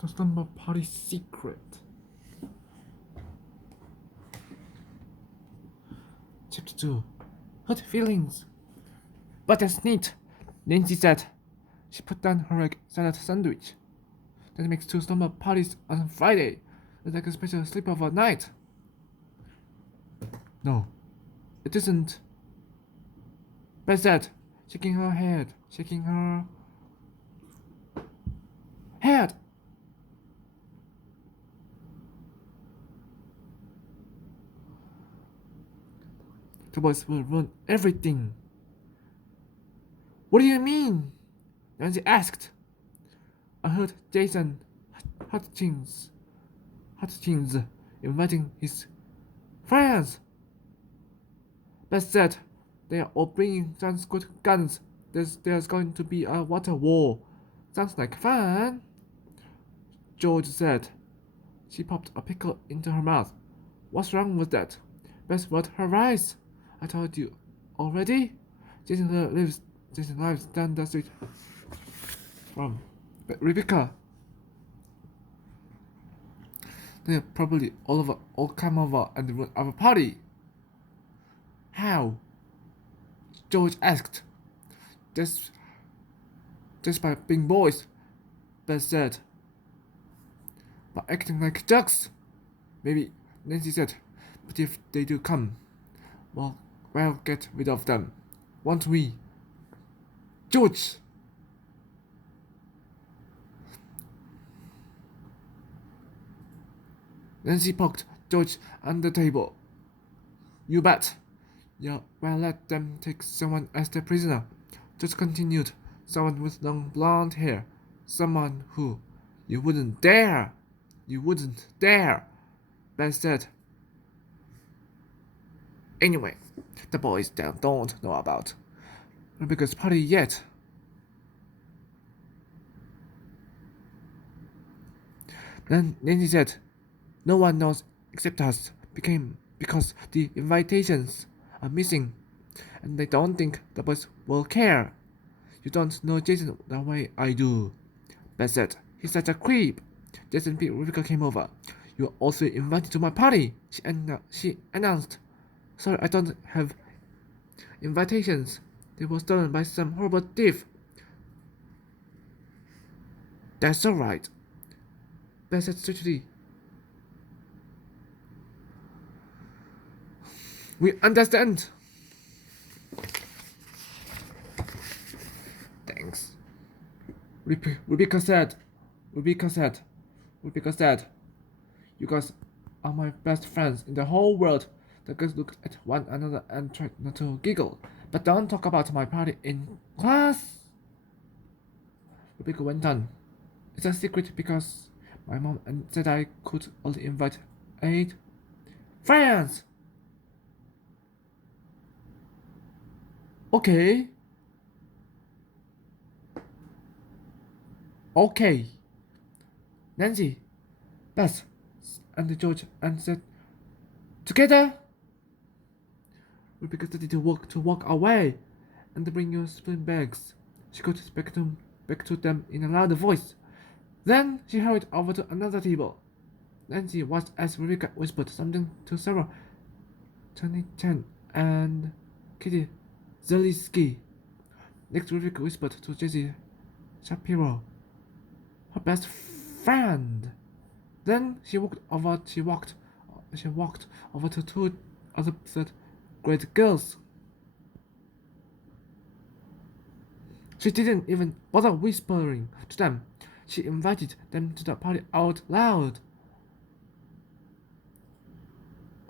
The slumber party secret. Chapter 2. Hurt feelings. But that's neat, Nancy said. She put down her egg salad sandwich. That makes 2 slumber parties on Friday. It's like a special sleepover night. No, it isn't, Beth said, shaking her head. The boys will ruin everything. What do you mean? Nancy asked. I heard Jason Hutchins inviting his friends. Beth said they are all bringing some good guns. There's going to be a water war. Sounds like fun. George said. She popped a pickle into her mouth. What's wrong with that? Beth rolled her eyes. I told you already. Jason lives down the street from Rebecca. They'll probably all come over and ruin our party. How? George asked. Just by being boys, Beth said. By acting like jocks. Maybe, Nancy said. But if they do come, we'll get rid of them. Won't we? George! Nancy poked George under the table. You bet. Yeah, well, let them take someone as their prisoner. George continued. Someone with long blonde hair. Someone who you wouldn't dare. Beth said. Anyway, the boys don't know about Rebecca's party yet. Then Nancy said, no one knows except us because the invitations are missing, and they don't think the boys will care. You don't know Jason the way I do, Beth said. He's such a creep. Jason and Rebecca came over. You're also invited to my party, she announced. Sorry, I don't have invitations. They were stolen by some horrible thief. That's alright, Beth said strictly. We understand. Thanks. Rebecca said. You guys are my best friends in the whole world. The girls looked at one another and tried not to giggle. But don't talk about my party in class. Rebecca went on. It's a secret because my mom said I could only invite 8 friends. Okay. Nancy, Beth, and George answered together. Rebecca started to walk away and bring your spoon bags. She called back to them in a louder voice. Then she hurried over to another table. Nancy watched as Rebecca whispered something to Sarah, Tony Chen, and Kitty Zelinsky. Next, Rebecca whispered to Jessie Shapiro, her best friend. Then she walked over to 2 other third grade girls. She didn't even bother whispering to them. She invited them to the party out loud.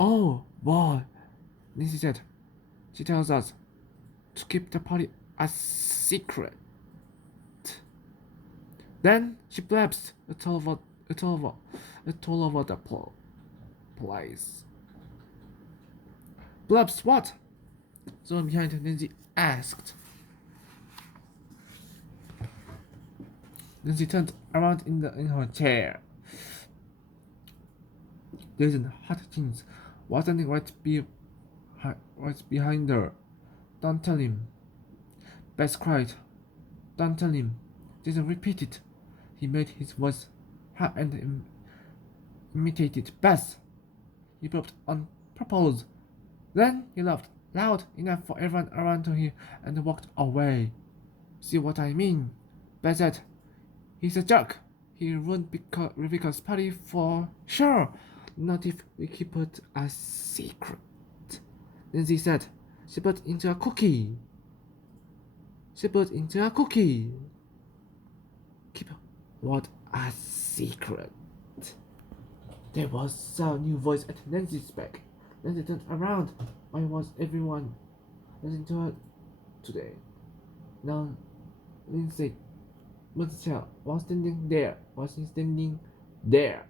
Oh boy, Nancy said. She tells us to keep the party a secret. Then she blabbed it all over the place. Blabs what? Someone behind Nancy asked. Nancy turned around in her chair. Jason Hutchins was standing right behind her. Don't tell him. Beth cried. Don't tell him. Jason repeated. He made his voice her and imitated Bess. He burped on purpose. Then he laughed loud enough for everyone around to hear and walked away. See what I mean? Bess said, he's a jerk. He ruined Rebecca's party for sure. Not if we keep it a secret. Nancy said, she put into a cookie. She put into a cookie. Keep what a secret. There was a new voice at Nancy's back. Nancy turned around. Why was everyone listening to her today? Now, Lindsay was standing there. Was he standing there?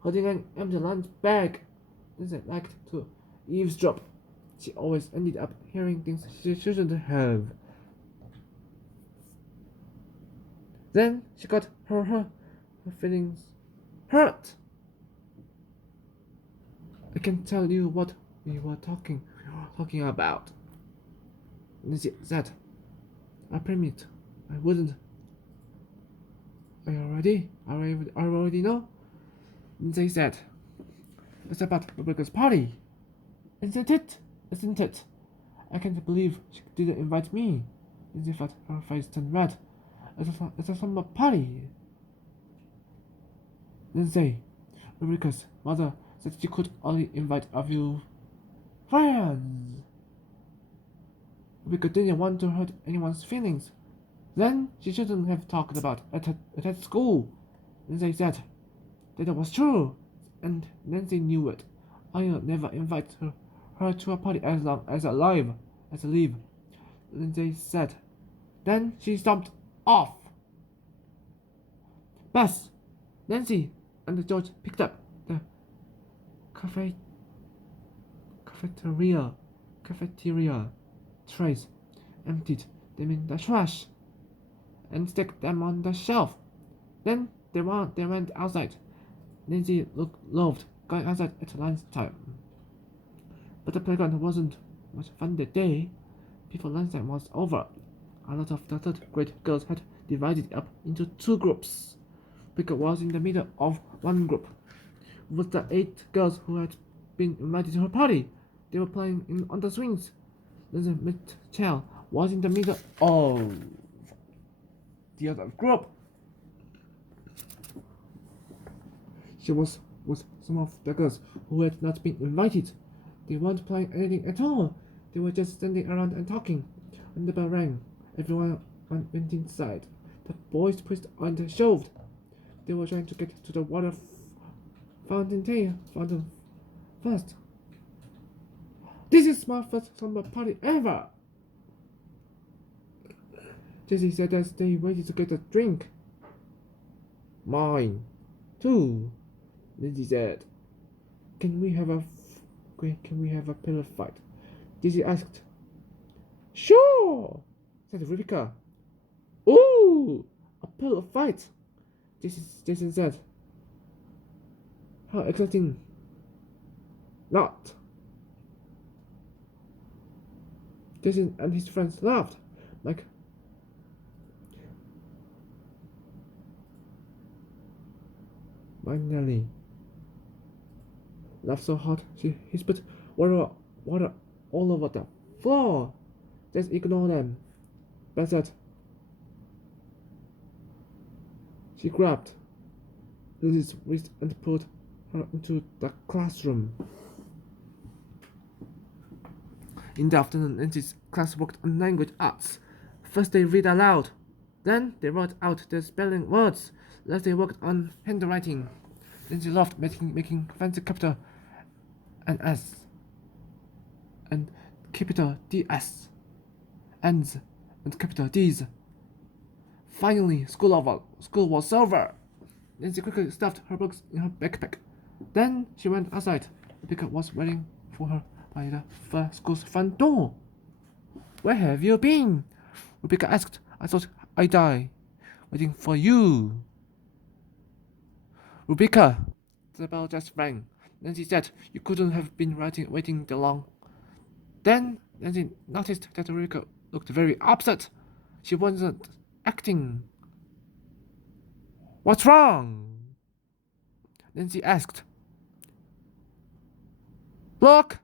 Holding an empty lunch bag. Lindsay liked to eavesdrop. She always ended up hearing things she shouldn't have. Then she got her feelings hurt. I can tell you what we were talking about. Nancy said, I promised I wouldn't. I already know. Nancy said, it's about Rebecca's party. Isn't it? Isn't it? I can't believe she didn't invite me. Nancy felt her face turn red. It's a slumber party. Nancy, Rebecca's mother said she could only invite a few friends. Rebecca didn't want to hurt anyone's feelings. Then she shouldn't have talked about it at school. Nancy said that was true, and Nancy knew it. I'll never invite her to a party as long as I live. Nancy said. Then she stomped off. Bess, Nancy, and George picked up the cafeteria trays, emptied them in the trash, and stacked them on the shelf. Then they went outside. Nancy loved going outside at lunchtime. But the playground wasn't much fun that day. Before lunchtime was over, a lot of the third grade girls had divided up into two groups. Rebecca was in the middle of one group, with the 8 girls who had been invited to her party. They were playing on the swings. Then Mitchell was in the middle of the other group. She was with some of the girls who had not been invited. They weren't playing anything at all. They were just standing around and talking. When the bell rang, everyone went inside. The boys pushed and shoved. They were trying to get to the water fountain first. This is my first summer party ever! Jessie said as they waited to get a drink. Mine, too, Lindsay said. Can we have a pillow fight? Jessie asked. Sure, said Rebecca. Ooh, a pillow fight, Jason said. How exciting. Not. Jason and his friends laughed. Mike Nelly laughed so hard he spit water all over the floor. Just ignore them, Beth said. She grabbed Lizzie's wrist and pulled her into the classroom. In the afternoon, Nancy's class worked on language arts. First they read aloud, then they wrote out their spelling words. Last they worked on handwriting. Nancy loved making fancy capital and S and capital DS N's and capital D's. Finally, school was over. Nancy quickly stuffed her books in her backpack. Then she went outside. Rebecca was waiting for her by the school's front door. Where have you been? Rebecca asked. I thought I'd die waiting for you. Rebecca, the bell just rang. Nancy said you couldn't have been waiting that long. Then Nancy noticed that Rebecca looked very upset. She wasn't acting. What's wrong? Nancy asked. Look!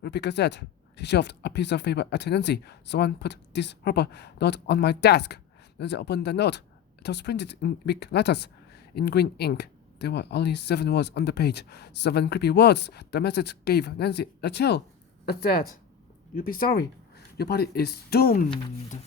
Rebecca said. She shoved a piece of paper at Nancy. Someone put this horrible note on my desk. Nancy opened the note. It was printed in big letters, in green ink. There were only 7 words on the page. 7 creepy words. The message gave Nancy a chill. It said, "You'll be sorry. Your party is doomed."